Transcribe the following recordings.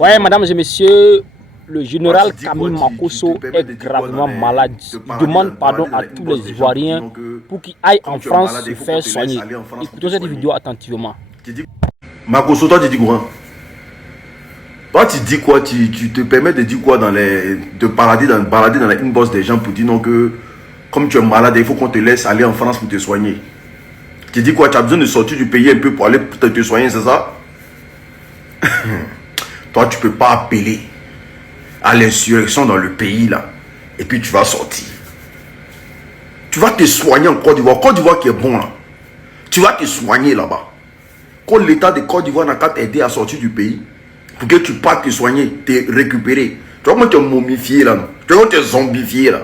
Ouais, mesdames et messieurs, le général Camille Makosso est gravement malade. Il demande pardon à tous les Ivoiriens pour qu'ils aillent en France se faire soigner. Écoutez cette vidéo attentivement. Makosso, toi tu dis quoi? Toi tu dis quoi? Tu te permets de dire quoi de balader dans la inbox des gens pour dire non que comme tu es malade, il faut qu'on te laisse aller en France pour te soigner. Tu dis quoi? Tu as besoin de sortir du pays un peu pour aller te soigner, c'est ça? Toi, tu peux pas appeler à l'insurrection dans le pays là. Et puis tu vas sortir. Tu vas te soigner en Côte d'Ivoire. Côte d'Ivoire qui est bon là. Tu vas te soigner là-bas. Quand l'État de Côte d'Ivoire n'a qu'à t'aider à sortir du pays, pour que tu partes te soigner, te récupérer. Tu vois comment tu es momifié là, non? Tu vois comment tu es zombifié là.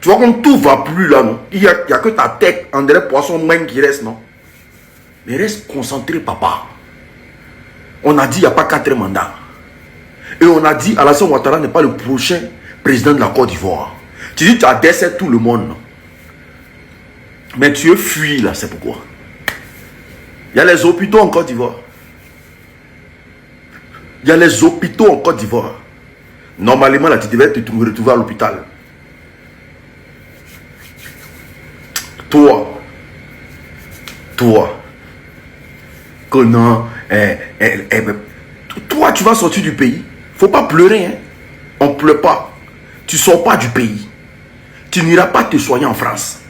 Tu vois comme tout va plus là, non? Il y a que ta tête, André Poisson même qui reste, non? Mais reste concentré, papa. On a dit il n'y a pas 4 mandats. Et on a dit Alassane Ouattara n'est pas le prochain président de la Côte d'Ivoire. Tu dis tu as décès tout le monde, non? Mais tu es fui là, c'est pourquoi. Il y a les hôpitaux en Côte d'Ivoire. Il y a les hôpitaux en Côte d'Ivoire. Normalement là, tu devais te retrouver à l'hôpital. Toi, que non, toi tu vas sortir du pays. Faut pas pleurer, hein. On pleure pas. Tu sors pas du pays. Tu n'iras pas te soigner en France.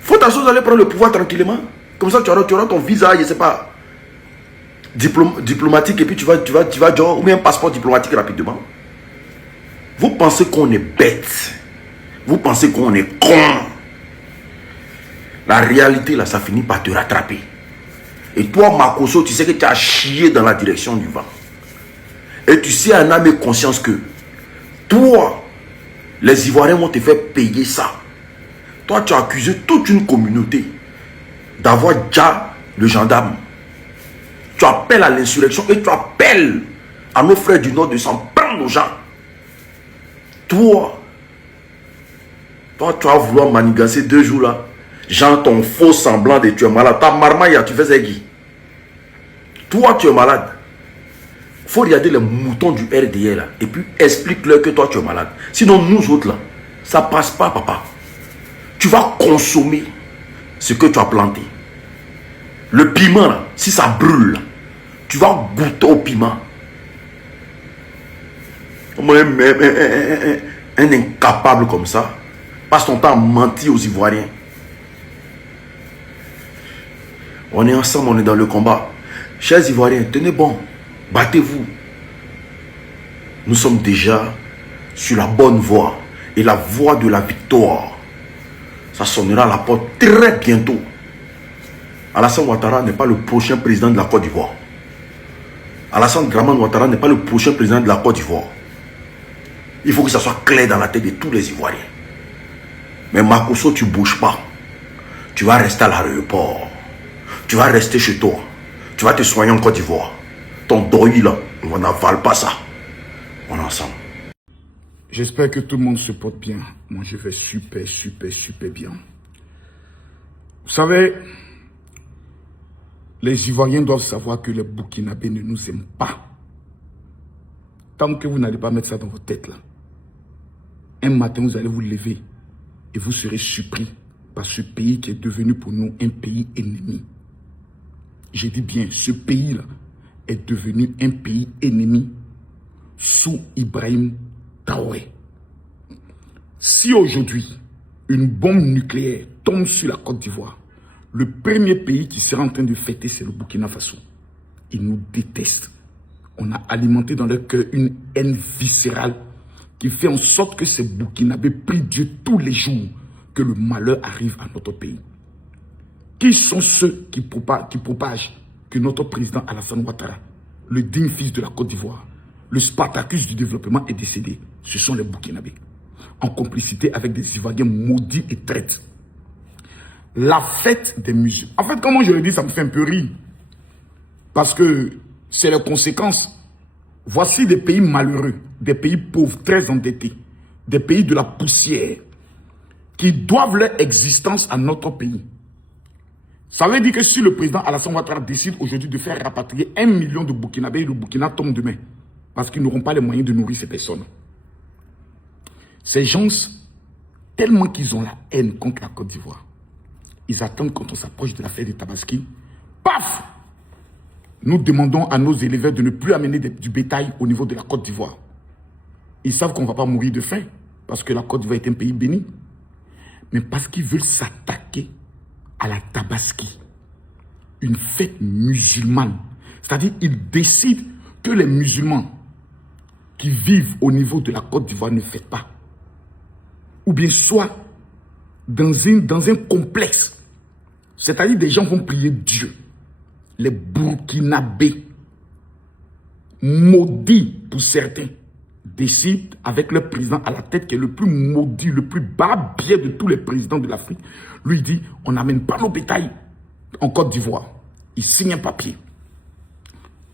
Faut t'assurer d'aller prendre le pouvoir tranquillement. Comme ça tu auras ton visa, je sais pas, diplomatique, et puis tu vas genre, ou bien un passeport diplomatique rapidement. Vous pensez qu'on est bête. Vous pensez qu'on est con. La réalité là, ça finit par te rattraper. Et toi, Makosso, tu sais que tu as chié dans la direction du vent. Et tu sais en âme et conscience que toi, les Ivoiriens vont te faire payer ça. Toi, tu as accusé toute une communauté d'avoir déjà le gendarme. Tu appelles à l'insurrection et tu appelles à nos frères du Nord de s'en prendre aux gens. Toi, tu vas vouloir manigancer 2 jours là. Genre ton faux semblant de tu es malade. Ta marmaille, tu faisais qui? Toi, tu es malade. Il faut regarder les moutons du RDR là. Et puis explique-leur que toi, tu es malade. Sinon, nous autres là, ça passe pas, papa. Tu vas consommer ce que tu as planté. Le piment là, si ça brûle, tu vas goûter au piment. Un incapable comme ça passe son temps à mentir aux Ivoiriens. On est ensemble, on est dans le combat. Chers Ivoiriens, tenez bon, battez-vous. Nous sommes déjà sur la bonne voie. Et la voie de la victoire, ça sonnera à la porte très bientôt. Alassane Ouattara n'est pas le prochain président de la Côte d'Ivoire. Alassane Draman Ouattara n'est pas le prochain président de la Côte d'Ivoire. Il faut que ça soit clair dans la tête de tous les Ivoiriens. Mais Makosso, tu ne bouges pas. Tu vas rester à l'aéroport. Tu vas rester chez toi. Tu vas te soigner en Côte d'Ivoire. Ton deuil là, on n'avale pas ça. On est ensemble. J'espère que tout le monde se porte bien. Moi, je vais super bien. Vous savez, les Ivoiriens doivent savoir que les Burkinabés ne nous aiment pas. Tant que vous n'allez pas mettre ça dans votre tête là, un matin vous allez vous lever et vous serez surpris par ce pays qui est devenu pour nous un pays ennemi. J'ai dit bien, ce pays-là est devenu un pays ennemi sous Ibrahim Traoré. Si aujourd'hui, une bombe nucléaire tombe sur la Côte d'Ivoire, le premier pays qui sera en train de fêter, c'est le Burkina Faso. Ils nous détestent. On a alimenté dans leur cœur une haine viscérale qui fait en sorte que ces Burkinabés prient Dieu tous les jours que le malheur arrive à notre pays. Qui sont ceux qui propagent que notre président Alassane Ouattara, le digne fils de la Côte d'Ivoire, le Spartacus du développement est décédé? Ce sont les Burkinabés, en complicité avec des Ivoiriens maudits et traites. La fête des musulmans. En fait, comment je le dis, ça me fait un peu rire. Parce que c'est les conséquences. Voici des pays malheureux, des pays pauvres, très endettés, des pays de la poussière, qui doivent leur existence à notre pays. Ça veut dire que si le président Alassane Ouattara décide aujourd'hui de faire rapatrier 1 million de Burkinabés, le Burkina tombe demain. Parce qu'ils n'auront pas les moyens de nourrir ces personnes. Ces gens, tellement qu'ils ont la haine contre la Côte d'Ivoire, ils attendent quand on s'approche de la fête de Tabaski. Paf! Nous demandons à nos éleveurs de ne plus amener du bétail au niveau de la Côte d'Ivoire. Ils savent qu'on ne va pas mourir de faim, parce que la Côte d'Ivoire est un pays béni. Mais parce qu'ils veulent s'attaquer à la Tabaski, une fête musulmane. C'est-à-dire qu'ils décident que les musulmans qui vivent au niveau de la Côte d'Ivoire ne fêtent pas. Ou bien soit dans un complexe. C'est-à-dire des gens vont prier Dieu. Les Burkinabés, maudits pour certains, décident avec leur président à la tête qui est le plus maudit, le plus barbier de tous les présidents de l'Afrique. Lui dit, on n'amène pas nos bétails en Côte d'Ivoire. Il signe un papier.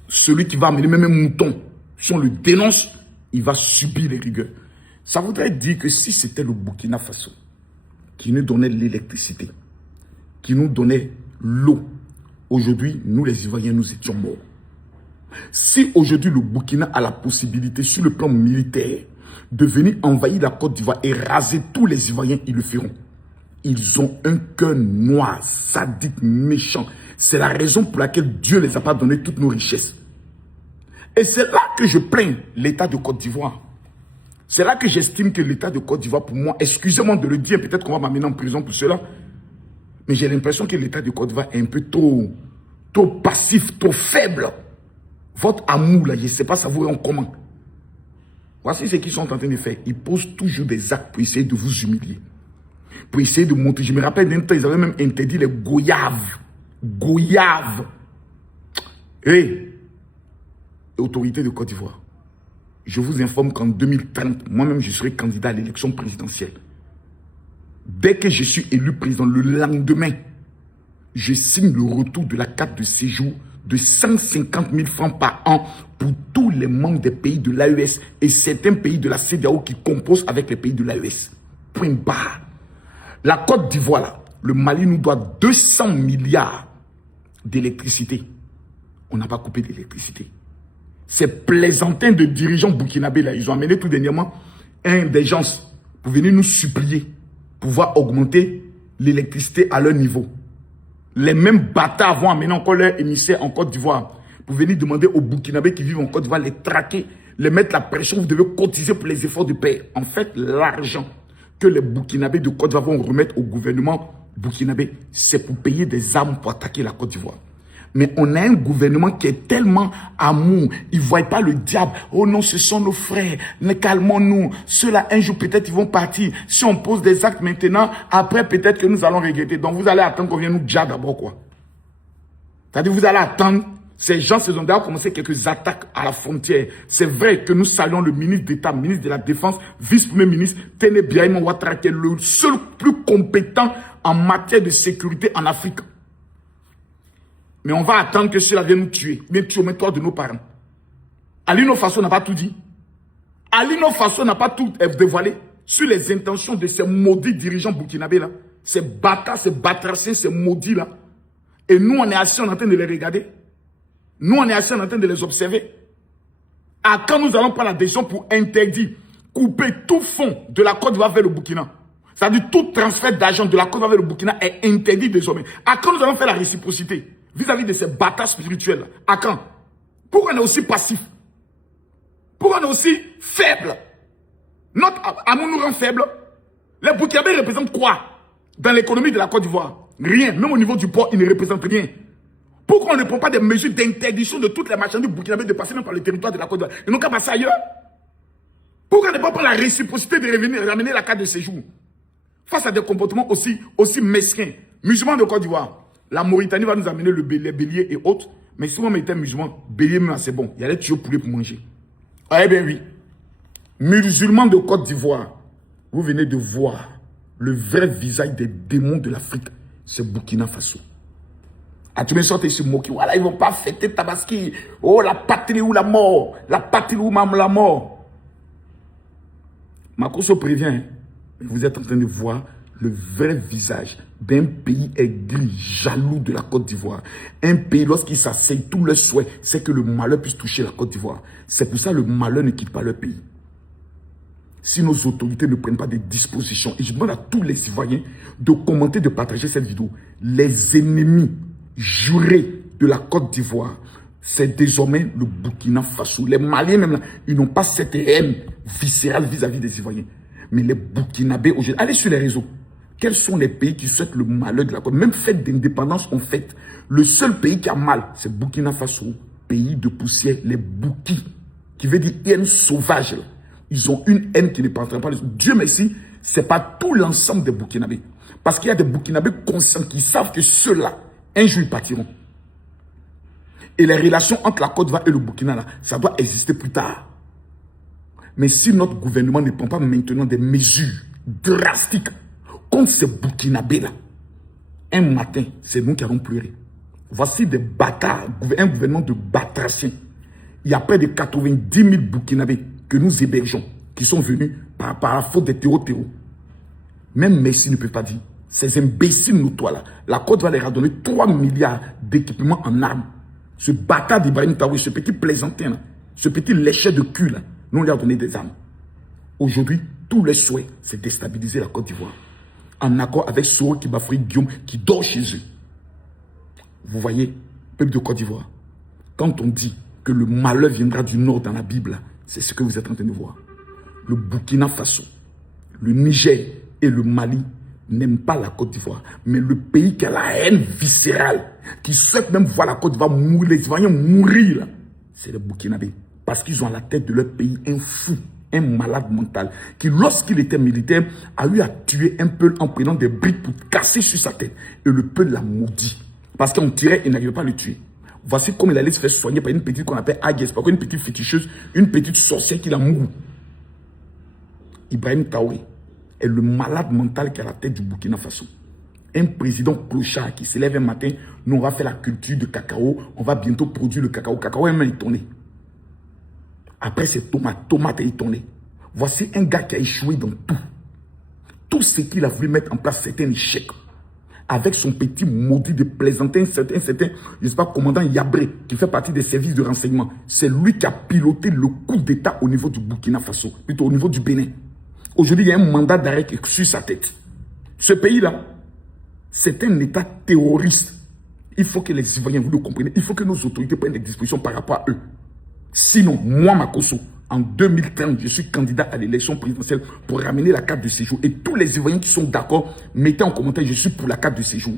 Celui qui va amener même un mouton, si on le dénonce, il va subir les rigueurs. Ça voudrait dire que si c'était le Burkina Faso qui nous donnait l'électricité, qui nous donnait l'eau, aujourd'hui, nous les Ivoiriens, nous étions morts. Si aujourd'hui le Burkina a la possibilité, sur le plan militaire, de venir envahir la Côte d'Ivoire et raser tous les Ivoiriens, ils le feront. Ils ont un cœur noir, sadique, méchant. C'est la raison pour laquelle Dieu ne les a pas donné toutes nos richesses. Et c'est là que je plains l'État de Côte d'Ivoire. C'est là que j'estime que l'État de Côte d'Ivoire, pour moi, excusez-moi de le dire, peut-être qu'on va m'amener en prison pour cela, mais j'ai l'impression que l'État de Côte d'Ivoire est un peu trop passif, trop faible. Votre amour, là, je ne sais pas, ça vous est en commun. Voici ce qu'ils sont en train de faire. Ils posent toujours des actes pour essayer de vous humilier. Pour essayer de monter. Je me rappelle d'un temps, ils avaient même interdit les goyaves. Goyaves. Hey, autorité de Côte d'Ivoire, je vous informe qu'en 2030, moi-même, je serai candidat à l'élection présidentielle. Dès que je suis élu président, le lendemain, je signe le retour de la carte de séjour de 150 000 francs par an pour tous les membres des pays de l'AES et certains pays de la CEDEAO qui composent avec les pays de l'AES. Point barre. La Côte d'Ivoire, là, le Mali nous doit 200 milliards d'électricité. On n'a pas coupé d'électricité. Ces plaisantins de dirigeants burkinabés, là, ils ont amené tout dernièrement un des gens pour venir nous supplier, pouvoir augmenter l'électricité à leur niveau. Les mêmes bâtards vont amener encore leurs émissaires en Côte d'Ivoire pour venir demander aux Burkinabés qui vivent en Côte d'Ivoire, les traquer, les mettre la pression, vous devez cotiser pour les efforts de paix. En fait, l'argent que les Burkinabés de Côte d'Ivoire vont remettre au gouvernement burkinabé, c'est pour payer des armes pour attaquer la Côte d'Ivoire. Mais on a un gouvernement qui est tellement amour, ils ne voient pas le diable. Oh non, ce sont nos frères, calmons-nous. Ceux-là, un jour, peut-être, ils vont partir. Si on pose des actes maintenant, après, peut-être que nous allons regretter. Donc, vous allez attendre qu'on vienne nous dire d'abord, quoi. C'est-à-dire, vous allez attendre. Ces gens se sont déjà commencé quelques attaques à la frontière. C'est vrai que nous saluons le ministre d'État, ministre de la Défense, vice-premier ministre, Téné Birahim Ouattara, qui est le seul plus compétent en matière de sécurité en Afrique. Mais on va attendre que cela vienne nous tuer, bien tuer au méthode de nos parents. Alino Faso n'a pas tout dit. Alino Faso n'a pas tout dévoilé sur les intentions de ces maudits dirigeants burkinabés là. Ces bâtards, ces batraciens, ces maudits là. Et nous, on est assis, on est en train de les regarder. Nous, on est assis, on est en train de les observer. À quand nous allons prendre la décision pour interdire, couper tout fonds de la Côte d'Ivoire vers le Burkina? C'est-à-dire tout transfert d'argent de la Côte d'Ivoire vers le Burkina est interdit désormais. À quand nous allons faire la réciprocité vis-à-vis de ces bâtards spirituels? À quand? Pourquoi on est aussi passif? Pourquoi on est aussi faible? Notre amour nous rend faible. Les Burkinabés représentent quoi dans l'économie de la Côte d'Ivoire? Rien. Même au niveau du port, ils ne représentent rien. Pourquoi on ne prend pas des mesures d'interdiction de toutes les marchandises burkinabées de passer même par le territoire de la Côte d'Ivoire? Ils n'ont qu'à passer ailleurs. Pourquoi ne pas prendre la réciprocité de ramener la carte de séjour? Face à des comportements aussi mesquins. Musulmans de Côte d'Ivoire. La Mauritanie va nous amener les béliers et autres. Mais si on était musulman, bélier même c'est bon. Il y a les tuyaux poulet pour manger. Ah, eh bien oui. Musulmans de Côte d'Ivoire. Vous venez de voir le vrai visage des démons de l'Afrique. C'est Burkina Faso. À tous les sortes, ils se moquent. Voilà, ils ne vont pas fêter Tabaski. Oh, la patrie ou la mort. La patrie ou même la mort. Makosso prévient. Hein. Vous êtes en train de voir le vrai visage d'un pays aigri, jaloux de la Côte d'Ivoire. Un pays, lorsqu'il s'asseye, tout leur souhait, c'est que le malheur puisse toucher la Côte d'Ivoire. C'est pour ça que le malheur ne quitte pas leur pays. Si nos autorités ne prennent pas des dispositions, et je demande à tous les citoyens de commenter, de partager cette vidéo, les ennemis jurés de la Côte d'Ivoire, c'est désormais le Burkina Faso. Les Maliens même là, ils n'ont pas cette haine viscérale vis-à-vis des Ivoiriens. Mais les Burkinabés aujourd'hui, allez sur les réseaux. Quels sont les pays qui souhaitent le malheur de la Côte? Même fête d'indépendance, on fête. Le seul pays qui a mal, c'est Burkina Faso, pays de poussière, les Boukis, qui veut dire haine sauvage. Là. Ils ont une haine qui ne partira pas. Dieu merci, ce n'est pas tout l'ensemble des Burkinabés. Parce qu'il y a des Burkinabés conscients qui savent que ceux-là, un jour, ils partiront. Et les relations entre la Côte d'Ivoire et le Burkina, là, ça doit exister plus tard. Mais si notre gouvernement ne prend pas maintenant des mesures drastiques contre ces Burkinabés-là, un matin, c'est nous qui allons pleurer. Voici des bâtards, un gouvernement de batraciens. Il y a près de 90 000 Burkinabés que nous hébergeons, qui sont venus par la faute des terreaux. Même Messi ne peut pas dire. Ces imbéciles notoires-là, la Côte va leur a donné 3 milliards d'équipements en armes. Ce bâtard d'Ibrahim Traoré, ce petit plaisantin, là, ce petit lécher de cul, là, nous on lui a donné des armes. Aujourd'hui, tous les souhaits, c'est déstabiliser la Côte d'Ivoire. En accord avec Soro Kibafri Guillaume qui dort chez eux. Vous voyez, peuple de Côte d'Ivoire, quand on dit que le malheur viendra du nord dans la Bible, c'est ce que vous êtes en train de voir. Le Burkina Faso, le Niger et le Mali n'aiment pas la Côte d'Ivoire. Mais le pays qui a la haine viscérale, qui souhaite même voir la Côte d'Ivoire mourir, les Ivoiriens mourir, c'est les Burkinabés. Parce qu'ils ont à la tête de leur pays un fou, un malade mental, qui lorsqu'il était militaire, a eu à tuer un peuple en prenant des briques pour casser sur sa tête. Et le peuple l'a maudit. Parce qu'on tirait et n'arrivait pas à le tuer. Voici comme il allait se faire soigner par une petite qu'on appelle Agues, par une petite féticheuse, une petite sorcière qui l'a mouru. Ibrahim Traoré est le malade mental qui est à la tête du Burkina Faso. Un président clochard qui se lève un matin, nous on va faire la culture de cacao, on va bientôt produire le cacao. Cacao est même étonné. Après c'est tomate est étonné. Voici un gars qui a échoué dans tout. Tout ce qu'il a voulu mettre en place, c'était un échec. Avec son petit maudit de plaisantin, certain, je ne sais pas, commandant Yabré, qui fait partie des services de renseignement. C'est lui qui a piloté le coup d'État au niveau du Burkina Faso, plutôt au niveau du Bénin. Aujourd'hui, il y a un mandat d'arrêt sur sa tête. Ce pays-là, c'est un État terroriste. Il faut que les Ivoiriens, vous le compreniez, il faut que nos autorités prennent des dispositions par rapport à eux. Sinon, moi, Makosso, en 2030, je suis candidat à l'élection présidentielle pour ramener la carte de séjour. Et tous les Ivoiriens qui sont d'accord, mettez en commentaire, je suis pour la carte de séjour.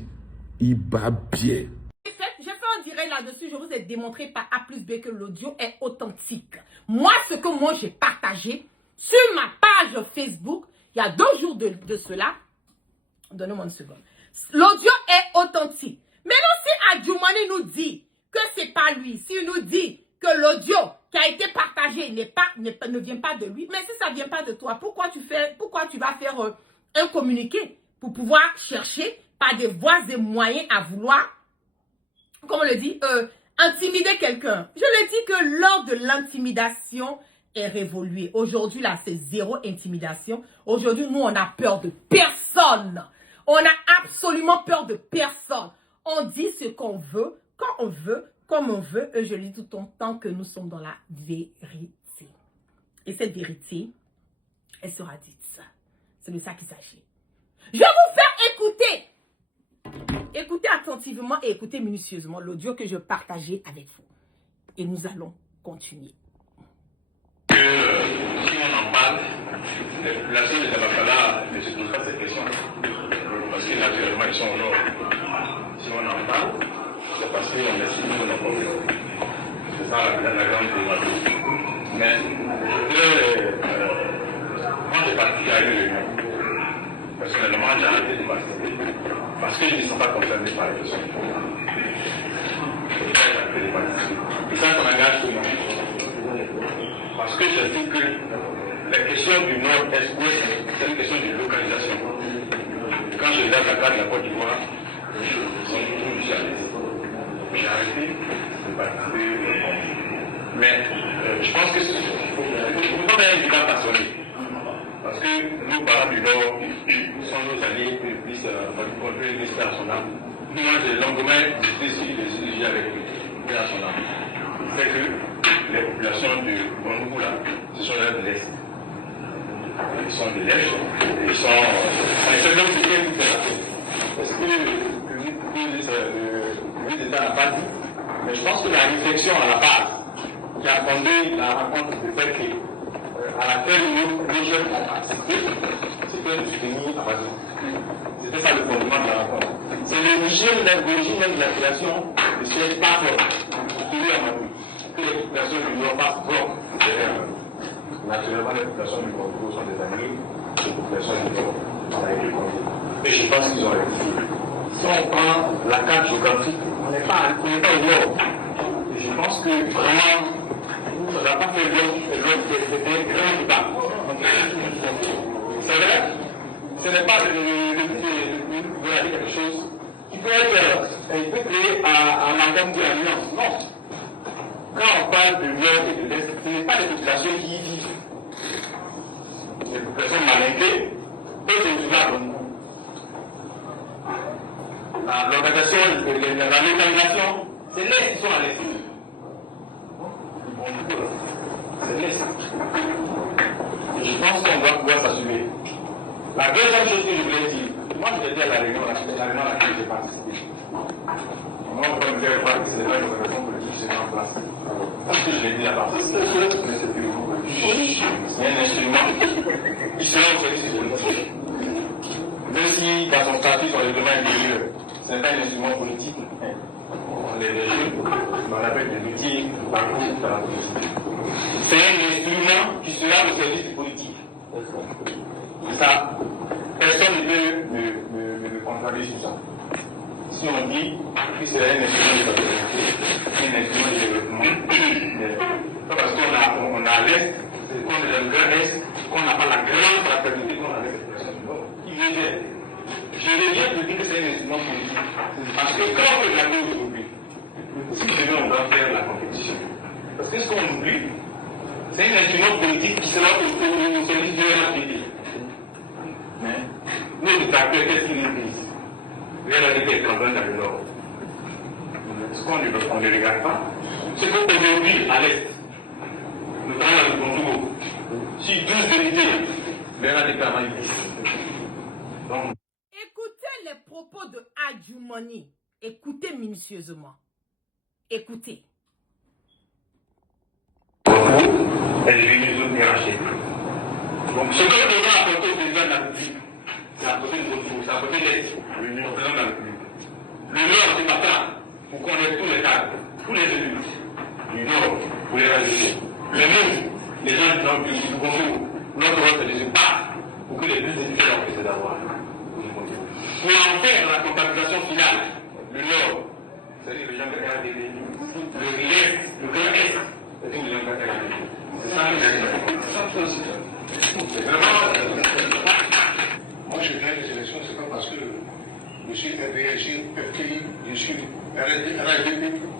Il va bien. Je fais un direct là-dessus, je vous ai démontré par A plus B que l'audio est authentique. Moi, ce que moi j'ai partagé sur ma page Facebook, il y a 2 jours de cela, donnez-moi une seconde, l'audio est authentique. Maintenant, si Adjoumani nous dit que c'est pas lui, s'il nous dit que l'audio qui a été partagé ne vient pas de lui, mais si ça ne vient pas de toi, pourquoi tu vas faire un communiqué pour pouvoir chercher par des voies et moyens à vouloir, comme on le dit, intimider quelqu'un. Je le dis que l'ordre de l'intimidation est révolué. Aujourd'hui, là, c'est zéro intimidation. Aujourd'hui, nous, on a peur de personne. On a absolument peur de personne. On dit ce qu'on veut, quand on veut, comme on veut, et je le dis tout le temps que nous sommes dans la vérité. Et cette vérité, elle sera dite. C'est de ça qu'il s'agit. Je vais vous faire écouter. Écoutez attentivement et écoutez minutieusement l'audio que je partageais avec vous. Et nous allons continuer. Si on en parle, les populations de Tabakala ne se posent pas cette question. Parce que naturellement, ils sont au nord. Si on en parle, c'est parce qu'on estime qu'on n'a pas vu. C'est ça la grande problématique. Mais moi, j'ai participé à une réunion. Personnellement, j'ai arrêté de participer parce qu'ils ne sont pas concernés par la question. Et ça engage tout le monde. Parce que je dis que la question du nord-est, c'est une question de localisation. Quand je regarde la carte de la Côte d'Ivoire, ils sont tous du service. J'ai arrêté de participer. Mais je pense que il ne faut pas faire un débat passionné. Parce que nous, parlons du nord, sont nos alliés qui puissent contrôler l'histoire à son âme. Moi, j'ai longuement décidé de diriger avec lui, à son âme. C'est que les populations du Bonjour, là, ce sont là de l'Est. Ils sont de l'Est, ils sont. C'est donc ce qu'est tout ça. Parce que le d'État n'a pas dit. Mais je pense que la réflexion à la base qui a fondé la rencontre de Berkeley, à laquelle nos jeunes ont participé, c'était de soutenir Amazon. C'était ça le fondement de la rencontre. C'est l'origine même de la création de cette plateforme pour trouver Amazon. Que les populations du Nord pas bloquent derrière. Naturellement, les populations du Congo sont des amis, les populations du Nord avec le Congo. Et je pense qu'ils ont réussi. Si on prend la carte géographique, on n'est pas au Nord. Et je pense que vraiment, ça ne va pas faire l'autre c'était un grand débat. C'est vrai, ce n'est pas de dire quelque chose qui peut être, il peut créer un amalgame de l'alliance. Non. Quand on parle de l'Ouest et de l'Est, ce n'est pas les populations qui y vivent. Les populations malinquées peuvent être là. L'organisation, la localisation, c'est l'Est qui sont à l'Est. C'est l'Est. Et je pense qu'on doit pouvoir s'assumer. La deuxième chose que je voulais dire, moi je l'ai dit à la réunion à laquelle j'ai participé. Moi, on peut me faire croire que c'est pas une organisation politique qui se met en place. Parce que je l'ai dit là-bas. C'est un instrument qui sera au service politique. Même si dans son statut, dans le domaine intérieur, ce n'est pas un instrument politique. On les régimes, on appelle des outils parcours dans la politique. C'est un instrument qui sera au service du politique. Ça, personne ne peut me contrarier sur ça. Si on dit que c'est un instrument de stabilité, un instrument de développement, parce qu'on a à l'Est, qu'on est dans le grand Est, qu'on n'a pas la grande fraternité qu'on a avec les personnes du Nord, qui viennent. Je reviens de dire que c'est un instrument politique. Parce que quand on regarde aujourd'hui, si on doit faire la compétition, parce que ce qu'on oublie, c'est un instrument politique qui sera au service de RAPD. Nous, les acteurs, qu'est-ce qu'ils nous disent? RAPD est quand même dans le Nord. Ce qu'on ne regarde pas, c'est qu'aujourd'hui, à l'Est, nous travaillons dans le Congo. Si 12 unités, RAPD a manipulé. Donc, écoutez les propos de Adjoumani. Écoutez minutieusement. Écoutez. Elle est venue zone hiérarchique. Donc, ce que nous devons apporter au président de la République, c'est apporter une autre chose, c'est apporter l'aide au président de la République. Le Nord, c'est pas ça. Vous connaissez tous les cadres, tous les élus du Nord, vous les rajoutez. Mais nous, les gens du Nord, du Congo, notre rôle, c'est de se battre pour que les deux élus soient empêchés d'avoir. Pour en faire la comptabilisation finale, le Nord, c'est-à-dire les gens de RDD, le Grand Est, c'est tous les gens de RDD. C'est ça que j'ai dit. Moi, je viens des élections, c'est pas parce que je suis RDG, FTI, je suis RDP,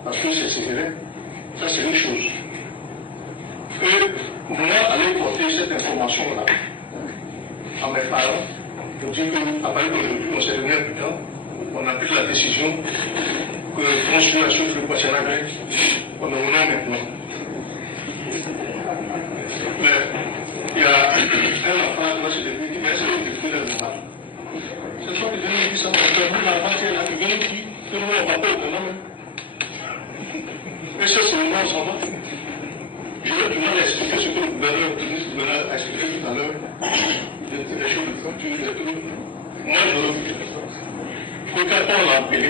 parce que c'est sévère. Ça, c'est une chose. Et moi, aller porter cette information-là à mes parents, pour dire qu'à partir d'aujourd'hui, on s'est donné un peu de temps, on a pris la décision que construire la chose de Poissonnet, on en a maintenant. Mais il y a un enfant qui va se développer, qui va essayer de développer le mal. Ce sont des gens qui sont permis dans la matière, qui viennent qui nous ont pas peur de nous. Et ça, c'est le nom sans doute. Je vais toujours expliquer ce que le gouverneur a expliqué tout à l'heure. Les choses de culture, de tout. Moi, je veux que quand on l'a appelé,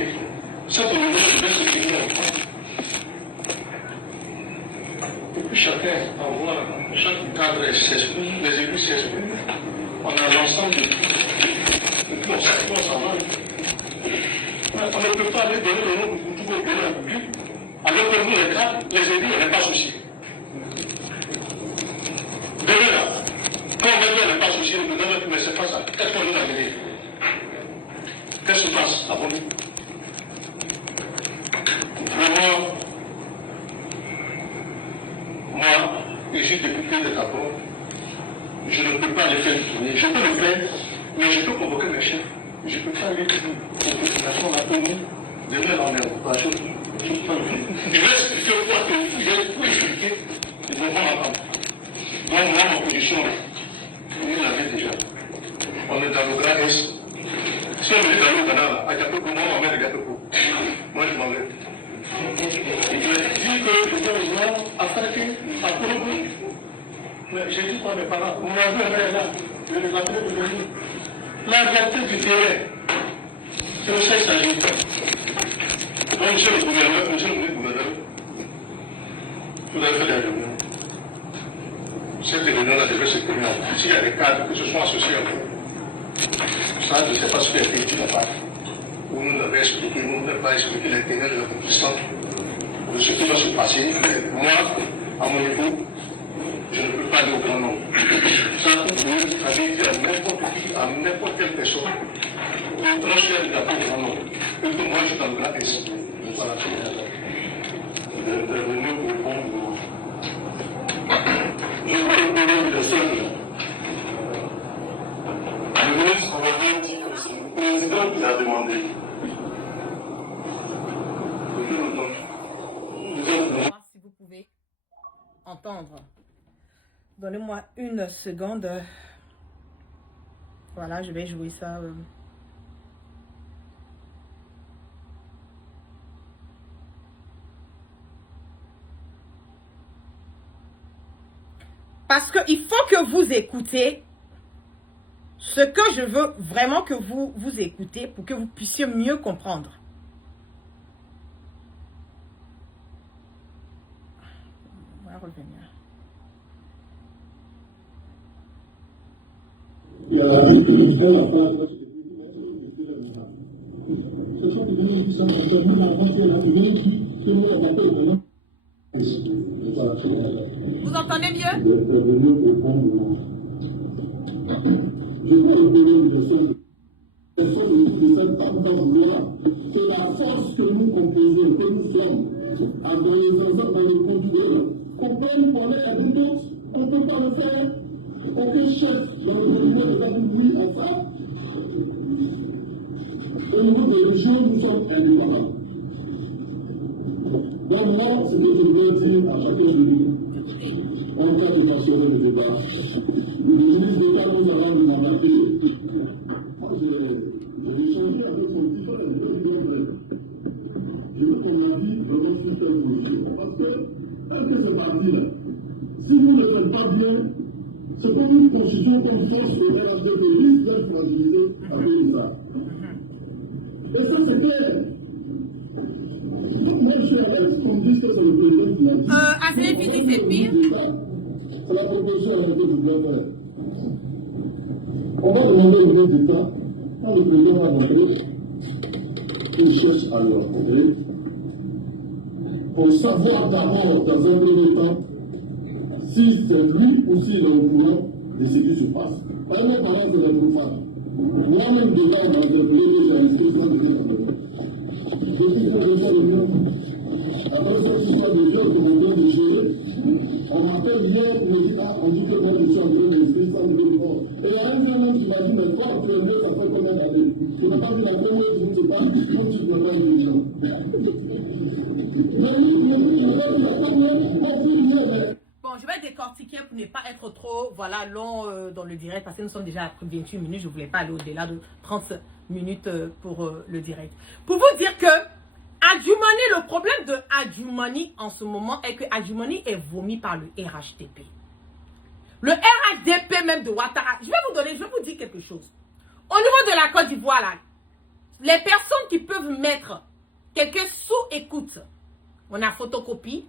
ça, c'est le nom de ce qui nous enfants. Et puis chacun envoie, chaque cadre s'exprime, les élus s'expriment. On a l'ensemble de tout. Et puis on s'en va. On ne peut pas aller donner le nom de tout au bureau public, alors que nous, les cadres, les élus, on n'est pas souciés. Demain là, quand on va dire on n'est pas souciés, on dit mais c'est pas ça. Qu'est-ce qu'on doit amener? Qu'est-ce qui se passe avant nous? Vraiment, moi, je suis député de Gabon, je ne peux pas le faire tourner. Je peux le faire Mais je peux convoquer mes chefs. Je peux pas aller dire aux populations là pour nous de mettre en œuvre la chose. Je vais expliquer quoi que je peux expliquer. Ils vont m'entendre. Donc, moi, ma position, vous l'avez déjà. On est dans le grand Est. Si on est dans le Ghana, à Gatopo, moi, on met le Gatopo. Moi, je m'en vais. Je dis que je dois les voir afin que ça coule. Mais j'ai dit quoi, mes parents, vous m'avez là, je les appelle de venir. La réalité du terrain, c'est le chef s'agit. Donc, monsieur le gouverneur, vous avez fait des réunions. Cette réunion-là devait se tenir. S'il y a des cadres, que ce soit associés à vous. Ça, je ne sais pas ce qui a été dit là-bas. Vous nous l'avez expliqué, vous ne nous avez pas expliqué l'intérêt de la compétition, de ce qui va se passer. Mais moi, à mon niveau, je ne peux pas aller au grand nombre. Ça, vous pouvez aller dire à n'importe qui, à n'importe quelle personne, de transférer le gâteau au grand nombre. Et que moi, je suis dans le grand Est. Je pas la de venir au répondre. Je veux répondre le seul. Le ministre avait dit que c'est le président qui a demandé. Si vous pouvez entendre. Donnez-moi une seconde. Voilà, je vais jouer ça. Parce qu'il faut que vous écoutez ce que je veux vraiment que vous écoutez pour que vous puissiez mieux comprendre. On va revenir. Vous entendez mieux? C'est la force que nous composons, que nous sommes, envoyés ensemble dans le conduire. Comprendre qu'on est indépendant, on ne peut pas le faire. Aucun chef dans le niveau de la République en ça. Au niveau des régions, nous sommes indépendants. Donc moi, c'est ce que je voudrais dire à chacun de nous. En cas de passionner le débat, le ministre d'État nous avons demandé. Moi, je vais changer avec son titre et je vais dire vrai. Je veux qu'on a dit dans notre système politique. Parce que, est-ce que c'est parti-là? Si vous ne le faites pas bien, c'est comme une constitution comme force de RHD de risque d'être fragilisé avec ça. Et ça, c'est clair. Donc, moi, je suis à l'aise qu'on dise que c'est le président qui l'a dit. Assez vite, c'est pire. C'est la proposition à laquelle je voulais faire. On va demander au ministre d'État, quand le président va rentrer, il cherche à le rencontrer, pour savoir d'abord, dans un premier temps, si c'est lui ou s'il est au courant de ce qui se passe. Par exemple, pendant que les femmes, moi-même déjà dans le pays, j'ai inscrit ça de l'autre. Je suis très déjà de mieux. Après cette histoire de viol que vous venez de gérer, on m'appelle hier pour me dire, ah, on dit que moi je suis en train d'inscrire ça de l'autre. Et il y a un jeune qui m'a dit, mais toi, tu es mieux, ça fait combien d'années? Tu n'as pas vu la première fois que je ne sais pas, où tu peux pas des gens. Bon, je vais décortiquer pour ne pas être trop long dans le direct parce que nous sommes déjà à 28 minutes. Je ne voulais pas aller au-delà de 30 minutes pour le direct. Pour vous dire que Adjumani, le problème de Adjumani en ce moment est que Adjumani est vomi par le RHDP. Le RHDP même de Ouattara. Je vais vous dire quelque chose. Au niveau de la Côte d'Ivoire, là, les personnes qui peuvent mettre quelqu'un sous écoute, on a photocopie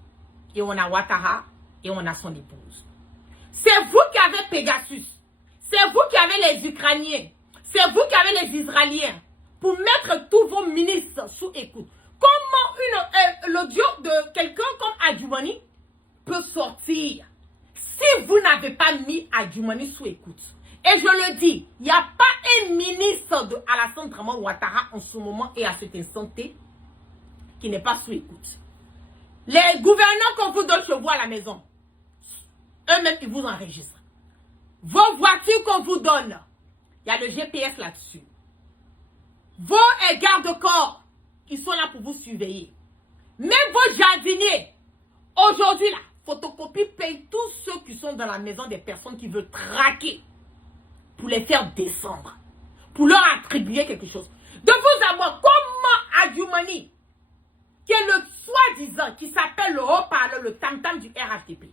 et on a Ouattara et on a son épouse. C'est vous qui avez Pegasus. C'est vous qui avez les Ukrainiens. C'est vous qui avez les Israéliens pour mettre tous vos ministres sous écoute. Comment l'audio de quelqu'un comme Adjumani peut sortir si vous n'avez pas mis Adjumani sous écoute? Et je le dis, il n'y a pas un ministre de Alassane Draman Ouattara en ce moment et à cet instant T qui n'est pas sous écoute. Les gouverneurs qu'on vous donne chez vous à la maison, eux-mêmes, ils vous enregistrent. Vos voitures qu'on vous donne, Il y a le GPS là-dessus. Vos gardes-corps, ils sont là pour vous surveiller. Même vos jardiniers, aujourd'hui là, Photocopie paye tous ceux qui sont dans la maison des personnes qui veulent traquer pour les faire descendre, pour leur attribuer quelque chose. De vous avoir, comment Adjoumani, qui est le soi-disant, qui s'appelle le haut-parleur, le tam-tam du RHDP,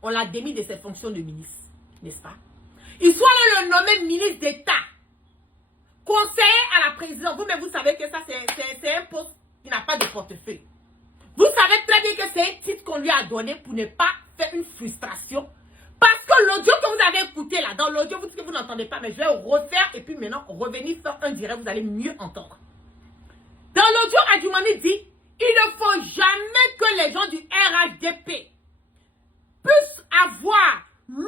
on l'a démis de ses fonctions de ministre, n'est-ce pas? Il soit allé le nommer ministre d'État, conseiller à la présidence. Vous-même, vous savez que ça, c'est un poste qui n'a pas de portefeuille. Vous savez très bien que c'est un titre qu'on lui a donné pour ne pas faire une frustration. Parce que l'audio que vous avez écouté là, dans l'audio, vous dites que vous n'entendez pas, mais je vais refaire et puis maintenant revenir faire un direct, vous allez mieux entendre. Dans l'audio, Adjoumani dit, il ne faut jamais que les gens du RHDP puissent avoir, lui,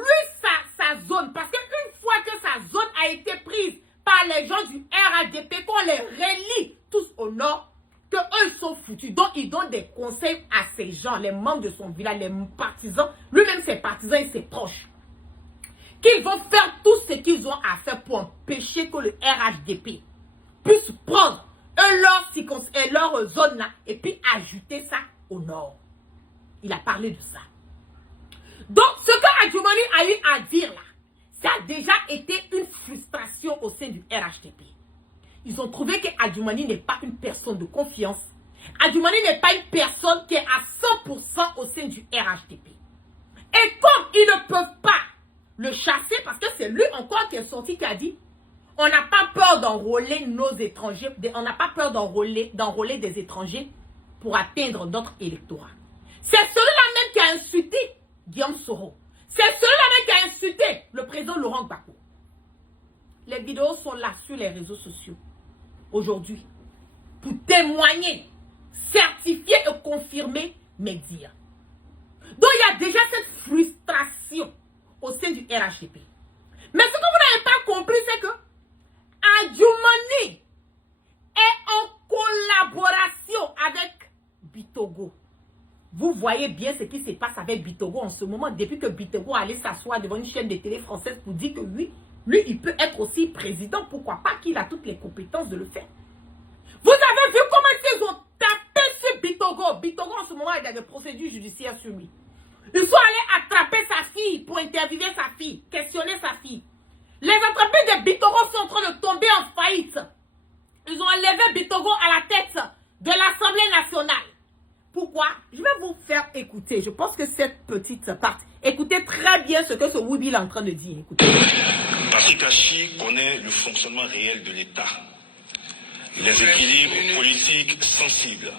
sa zone. Parce qu'une fois que sa zone a été prise par les gens du RHDP, qu'on les relie tous au nord, que eux sont foutus. Donc, ils donnent des conseils à ces gens, les membres de son village, les partisans, lui-même ses partisans et ses proches, qu'ils vont faire tout ce qu'ils ont à faire pour empêcher que le RHDP puisse prendre leur zone là et puis ajouter ça au nord. Il a parlé de ça. Donc, ce que Adjoumani a eu à dire là, ça a déjà été une frustration au sein du RHDP. Ils ont trouvé que Adjoumani n'est pas une personne de confiance. Adjoumani n'est pas une personne qui est à 100% au sein du RHDP. Et comme ils ne peuvent pas le chasser, parce que c'est lui encore qui est sorti qui a dit on n'a pas peur d'enrôler nos étrangers, on n'a pas peur d'enrôler des étrangers pour atteindre notre électorat. C'est celui-là même qui a insulté Guillaume Soro. C'est celui-là même qui a insulté le président Laurent Gbagbo. Les vidéos sont là sur les réseaux sociaux aujourd'hui pour témoigner, certifier et confirmer mes dires. Donc il y a déjà cette frustration au sein du RHDP. Mais ce que vous n'avez pas compris, c'est que Adjoumani est en collaboration avec Bitogo. Vous voyez bien ce qui se passe avec Bitogo en ce moment, depuis que Bitogo allait s'asseoir devant une chaîne de télé française pour dire que lui, il peut être aussi président. Pourquoi pas, qu'il a toutes les compétences de le faire. Vous avez vu comment ils ont tapé sur Bitogo. Bitogo en ce moment, il y a des procédures judiciaires sur lui. Ils sont allés attraper sa fille pour interviewer sa fille, questionner sa fille. Les entreprises de Bitogo sont en train de tomber en faillite. Ils ont enlevé Bitogo à la tête de l'Assemblée nationale. Pourquoi? Je vais vous faire écouter. Je pense que cette petite partie, écoutez très bien ce que ce Woubi est en train de dire. Écoutez. Patrick Achi connaît le fonctionnement réel de l'État, les équilibres politiques sensibles,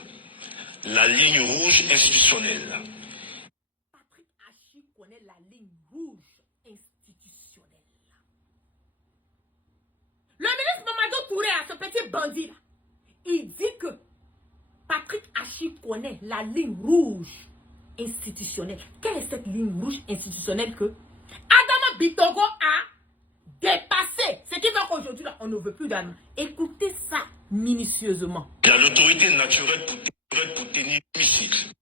la ligne rouge institutionnelle. Patrick Achi connaît la ligne rouge institutionnelle. Le ministre Mamadou Touré, ce petit bandit là, il dit que Patrick Achi connaît la ligne rouge institutionnelle. Quelle est cette ligne rouge institutionnelle que Adama Bitogo a dépassé? Ce qui fait qu'aujourd'hui, on ne veut plus d'Adama. Écoutez ça minutieusement. Il a l'autorité naturelle pour tenir l'hémicycle.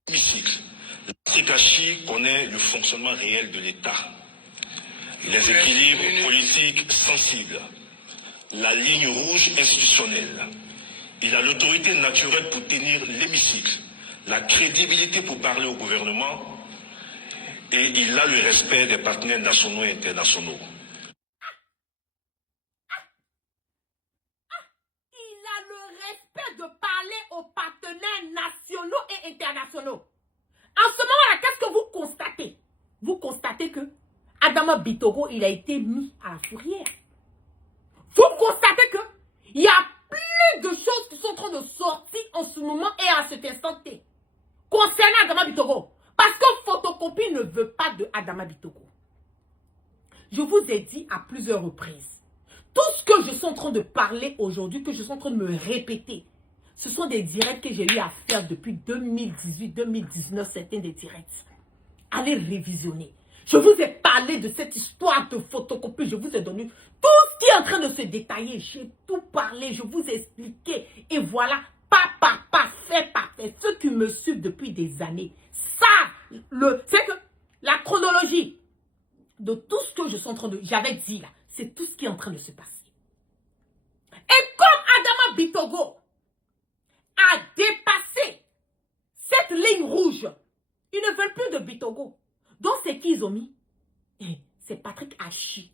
Patrick Achi connaît le fonctionnement réel de l'État, les équilibres politiques sensibles, la ligne rouge institutionnelle. Il a l'autorité naturelle pour tenir l'hémicycle, la crédibilité pour parler au gouvernement, et il a le respect des partenaires nationaux et internationaux. Il a le respect de parler aux partenaires nationaux et internationaux. En ce moment-là, qu'est-ce que vous constatez? Vous constatez que Adama Bitogo, il a été mis à la fourrière. Vous constatez que il y a plus de choses qui sont en train de sortir en ce moment et à cet instant T concernant Adama Bitogo. Parce que Photocopie ne veut pas de Adama Bitogo. Je vous ai dit à plusieurs reprises, tout ce que je suis en train de parler aujourd'hui, que je suis en train de me répéter, ce sont des directs que j'ai eu à faire depuis 2018-2019, certains des directs. Allez révisionner. Je vous ai parlé de cette histoire de Photocopie. Je vous ai donné tout ce qui est en train de se détailler. J'ai tout parlé. Je vous ai expliqué. Et voilà, pas par pas, fait par fait. Ceux qui me suivent depuis des années, ça, c'est que la chronologie de tout ce que je suis en train de... J'avais dit là, C'est tout ce qui est en train de se passer. Et comme Adama Bitogo a dépassé cette ligne rouge, ils ne veulent plus de Bitogo. Donc, c'est qui ils ont mis? C'est Patrick Hachi.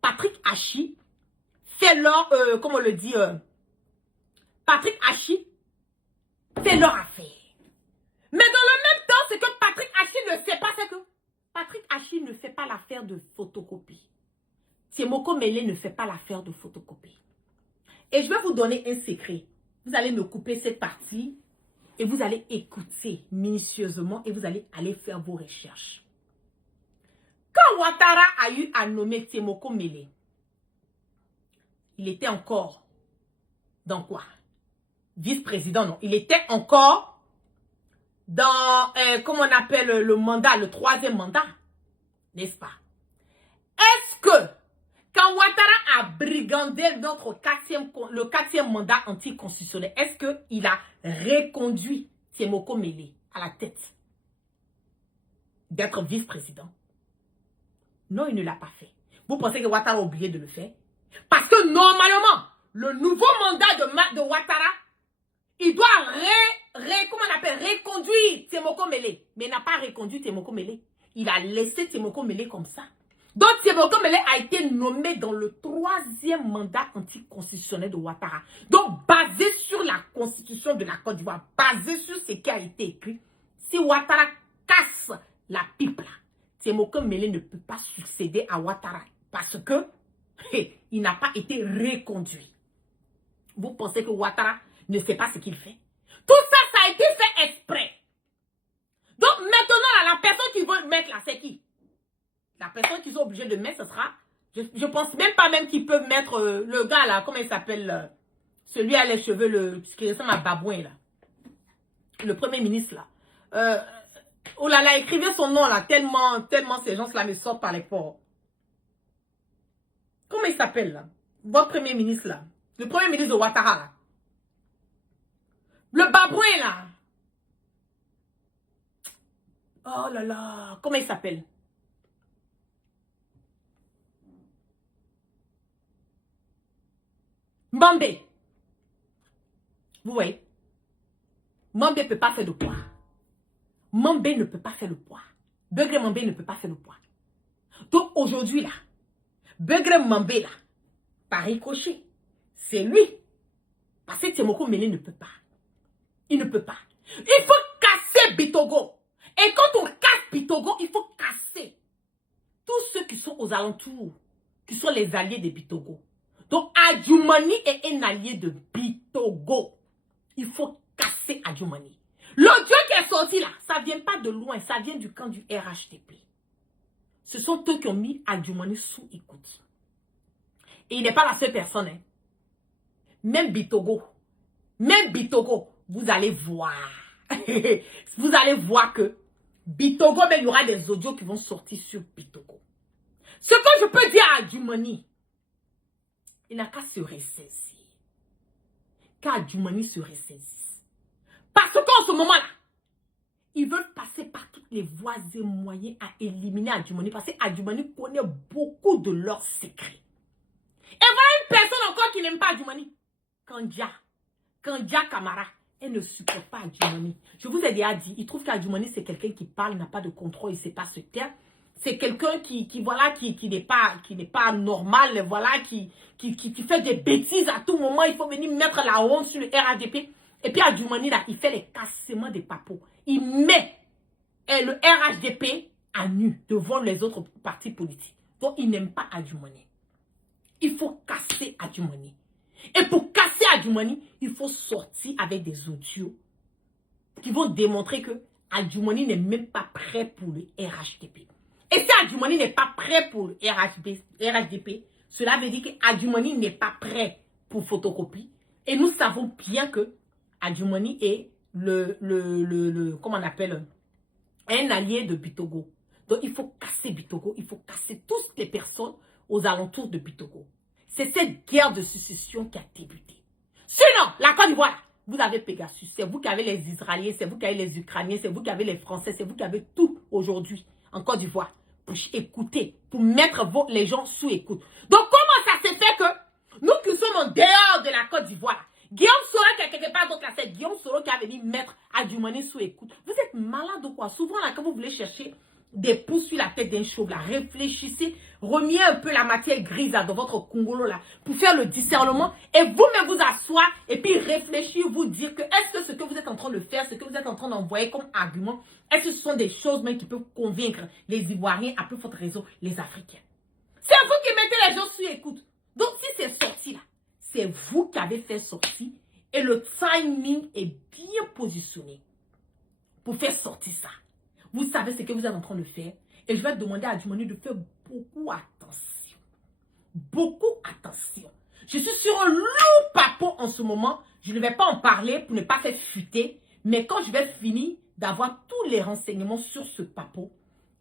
Patrick Hachi fait leur, comment on le dit, Patrick Hachi fait leur affaire. Mais dans le même temps, ce que Patrick Hachi ne sait pas, c'est que Patrick Hachi ne fait pas l'affaire de photocopie. Tiemoko Mele ne fait pas l'affaire de photocopie. Et je vais vous donner un secret. Vous allez me couper cette partie et vous allez écouter minutieusement et vous allez aller faire vos recherches. Quand Ouattara a eu à nommer Tiemoko Mele, il était encore dans quoi? Vice-président, non. Il était encore dans, comment on appelle le mandat, le 3e mandat, n'est-ce pas? Est-ce que, quand Ouattara a brigandé le 4e mandat anticonstitutionnel, est-ce qu'il a reconduit Tiemoko Mele à la tête d'être vice-président? Non, il ne l'a pas fait. Vous pensez que Ouattara a oublié de le faire? Parce que normalement, le nouveau mandat de Ouattara, il doit reconduire Tiemoko Mele. Mais il n'a pas reconduit Tiemoko Mele. Il a laissé Tiemoko Mele comme ça. Donc Tiemoko Mele a été nommé dans le 3e mandat anticonstitutionnel de Ouattara. Donc basé sur la constitution de la Côte d'Ivoire, basé sur ce qui a été écrit, si Ouattara casse la pipe là, Tiemoko Mele ne peut pas succéder à Ouattara parce que il n'a pas été reconduit. Vous pensez que Ouattara ne sait pas ce qu'il fait? Tout ça, ça a été fait exprès. Donc maintenant, la personne qui veut mettre là, c'est qui? La personne qu'ils sont obligés de mettre, ce sera... Je pense même pas qu'ils peuvent mettre le gars là, comment il s'appelle? Celui à les cheveux, qui ressemble à Babouin là. Le premier ministre là. Oh là là, écrivez son nom là, tellement ces gens-là me sortent par les pores. Comment il s'appelle là? Votre premier ministre là. Le premier ministre de Ouattara là. Le Babouin là. Oh là là, comment il s'appelle? Mambé. Vous voyez? Mambé ne peut pas faire de poids. Mambé ne peut pas faire le poids. Begré Mambé ne peut pas faire le poids. Donc aujourd'hui là, Begré Mambé là, par ricochet, c'est lui. Parce que Tiemoko Mele ne peut pas. Il ne peut pas. Il faut casser Bitogo. Et quand on casse Bitogo, il faut casser tous ceux qui sont aux alentours, qui sont les alliés de Bitogo. Donc Adjoumani est un allié de Bitogo. Il faut casser Adjoumani. L'audio qui est sorti là, ça ne vient pas de loin, ça vient du camp du RHDP. Ce sont eux qui ont mis Adjoumani sous écoute. Et il n'est pas la seule personne. Hein. Même Bitogo, vous allez voir. Vous allez voir que Bitogo, mais il y aura des audios qui vont sortir sur Bitogo. Ce que je peux dire à Adjoumani, il n'a qu'à se ressaisir. Qu'Adjoumani se ressaisisse. Parce qu'en ce moment-là, ils veulent passer par toutes les voies et moyens à éliminer Adjoumani. Parce qu'Adjoumani connaît beaucoup de leurs secrets. Et voilà une personne encore qui n'aime pas Adjoumani. Kandia Kamara. Elle ne supporte pas Adjoumani. Je vous ai déjà dit, il trouve qu'Adjoumani c'est quelqu'un qui parle, n'a pas de contrôle, il ne sait pas se taire. C'est quelqu'un qui n'est pas normal, voilà, qui fait des bêtises à tout moment. Il faut venir mettre la honte sur le RHDP. Et puis Adjoumani, là, il fait les cassements des papos. Il met le RHDP à nu devant les autres partis politiques. Donc, il n'aime pas Adjoumani. Il faut casser Adjoumani. Et pour casser Adjoumani, il faut sortir avec des audios qui vont démontrer que Adjoumani n'est même pas prêt pour le RHDP. Et si Adjoumani n'est pas prêt pour le RHDP, cela veut dire que Adjoumani n'est pas prêt pour photocopie. Et nous savons bien que Adjoumani est comment on appelle, un allié de Bitogo. Donc il faut casser Bitogo, il faut casser toutes les personnes aux alentours de Bitogo. C'est cette guerre de succession qui a débuté. Sinon, la Côte d'Ivoire, vous avez Pegasus, c'est vous qui avez les Israéliens, c'est vous qui avez les Ukrainiens, c'est vous qui avez les Français, c'est vous qui avez tout aujourd'hui en Côte d'Ivoire. écouter, pour mettre les gens sous écoute. Donc, comment ça se fait que nous qui sommes en dehors de la Côte d'Ivoire, Guillaume Soro qui est quelque part d'autre là, c'est Guillaume Soro qui a venu mettre Adjumani sous écoute. Vous êtes malade ou quoi? Souvent là, quand vous voulez chercher des pouces sur la tête d'un chauve là, réfléchissez, remuez un peu la matière grise là, dans votre congolo là, pour faire le discernement et vous-même vous asseoir et puis réfléchir, vous dire que est-ce que ce que vous êtes en train de faire, ce que vous êtes en train d'envoyer comme argument, est-ce que ce sont des choses même qui peuvent convaincre les Ivoiriens, à plus forte raison les Africains? C'est vous qui mettez les gens sous écoute. Donc si c'est sorti là, c'est vous qui avez fait sortir et le timing est bien positionné pour faire sortir ça. Vous savez ce que vous êtes en train de faire. Et je vais demander à Adjumani de faire beaucoup attention. Beaucoup attention. Je suis sur un lourd papo en ce moment. Je ne vais pas en parler pour ne pas faire fuiter. Mais quand je vais finir d'avoir tous les renseignements sur ce papo,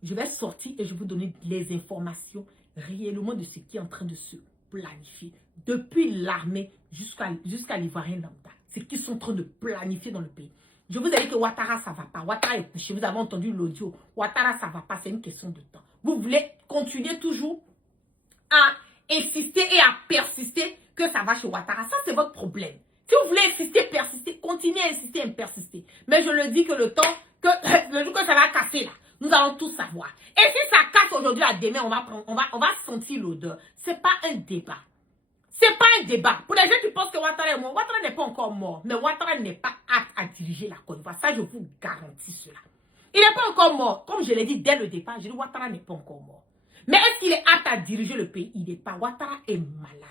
je vais sortir et je vais vous donner les informations réellement de ce qui est en train de se planifier. Depuis l'armée jusqu'à l'Ivoirien lambda. Ce qu'ils sont en train de planifier dans le pays. Je vous ai dit que Ouattara, ça ne va pas. Ouattara est couché. Vous avez entendu l'audio. Ouattara, ça ne va pas. C'est une question de temps. Vous voulez continuer toujours à insister et à persister que ça va chez Ouattara. Ça, c'est votre problème. Si vous voulez insister, persister, continuez à insister et persister. Mais je le dis que le jour que ça va casser là, nous allons tous savoir. Et si ça casse aujourd'hui à demain, on va sentir l'odeur. Ce n'est pas un débat. C'est pas un débat. Pour les gens qui pensent que Ouattara est mort, Ouattara n'est pas encore mort. Mais Ouattara n'est pas apte à diriger la Côte d'Ivoire. Ça, je vous garantis cela. Il n'est pas encore mort. Comme je l'ai dit dès le départ, je dis Ouattara n'est pas encore mort. Mais est-ce qu'il est apte à diriger le pays? Il n'est pas. Ouattara est malade.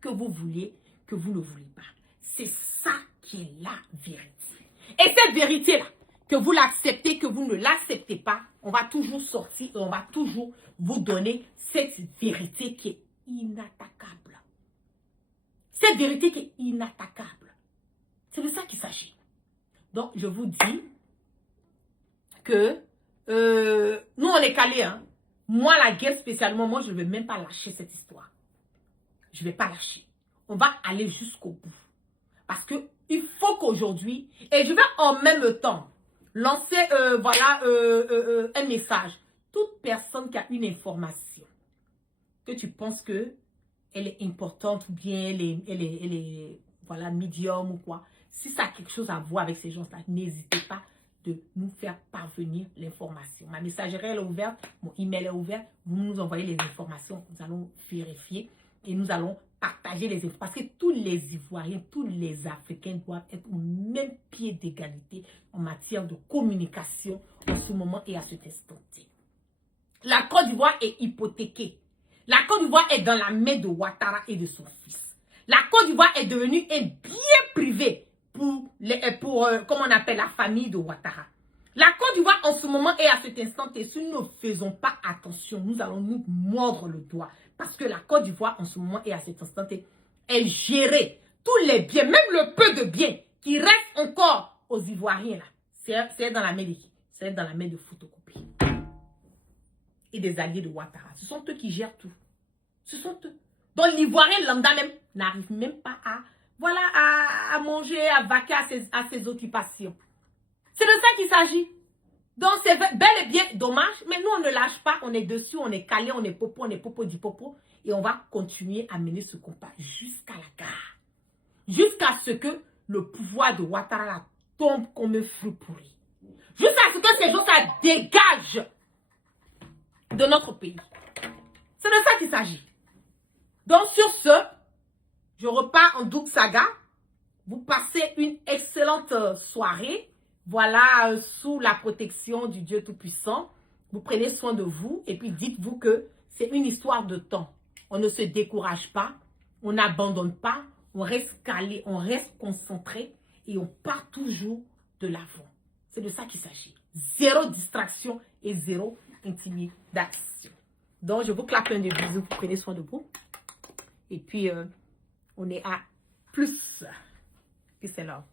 Que vous vouliez, que vous ne voulez pas. C'est ça qui est la vérité. Et cette vérité-là, que vous l'acceptez, que vous ne l'acceptez pas, on va toujours sortir et on va toujours vous donner cette vérité qui est inattaquable. Cette vérité qui est inattaquable. C'est de ça qu'il s'agit. Donc, je vous dis que nous, on est calés. Hein? Moi, la guerre spécialement, moi, je ne vais même pas lâcher cette histoire. Je ne vais pas lâcher. On va aller jusqu'au bout. Parce qu'il faut qu'aujourd'hui, et je vais en même temps lancer un message. Toute personne qui a une information, que tu penses que elle est importante ou bien elle est voilà, médium ou quoi. Si ça a quelque chose à voir avec ces gens-là, n'hésitez pas de nous faire parvenir l'information. Ma messagerie est ouverte, mon email est ouvert. Vous nous envoyez les informations, nous allons vérifier et nous allons partager les informations. Parce que tous les Ivoiriens, tous les Africains doivent être au même pied d'égalité en matière de communication en ce moment et à cet instant. La Côte d'Ivoire est hypothéquée. La Côte d'Ivoire est dans la main de Ouattara et de son fils. La Côte d'Ivoire est devenue un bien privé pour comment on appelle la famille de Ouattara. La Côte d'Ivoire en ce moment et à cet instant, et si nous ne faisons pas attention, nous allons nous mordre le doigt. Parce que la Côte d'Ivoire en ce moment et à cet instant est gérée. Tous les biens, même le peu de biens qui restent encore aux Ivoiriens, là, c'est dans la main de qui? C'est dans la main de photocopie. Et des alliés de Ouattara. Ce sont eux qui gèrent tout. Ce sont eux. Donc l'Ivoirien lambda même n'arrive même pas à manger, à vaquer à ses occupations. C'est de ça qu'il s'agit. Donc c'est bel et bien dommage, mais nous on ne lâche pas, on est dessus, on est calé, on est popo du popo. Et on va continuer à mener ce combat jusqu'à la gare. Jusqu'à ce que le pouvoir de Ouattara tombe comme un fruit pourri. Jusqu'à ce que ces gens ça dégage de notre pays. C'est de ça qu'il s'agit. Donc sur ce, je repars en Douk Saga. Vous passez une excellente soirée. Voilà, sous la protection du Dieu Tout-Puissant. Vous prenez soin de vous et puis dites-vous que c'est une histoire de temps. On ne se décourage pas, on n'abandonne pas, on reste calé, on reste concentré et on part toujours de l'avant. C'est de ça qu'il s'agit. Zéro distraction et zéro intimidation. Donc, je vous clappe un de bisous, vous prenez soin de vous. Et puis, on est à plus. Et c'est là.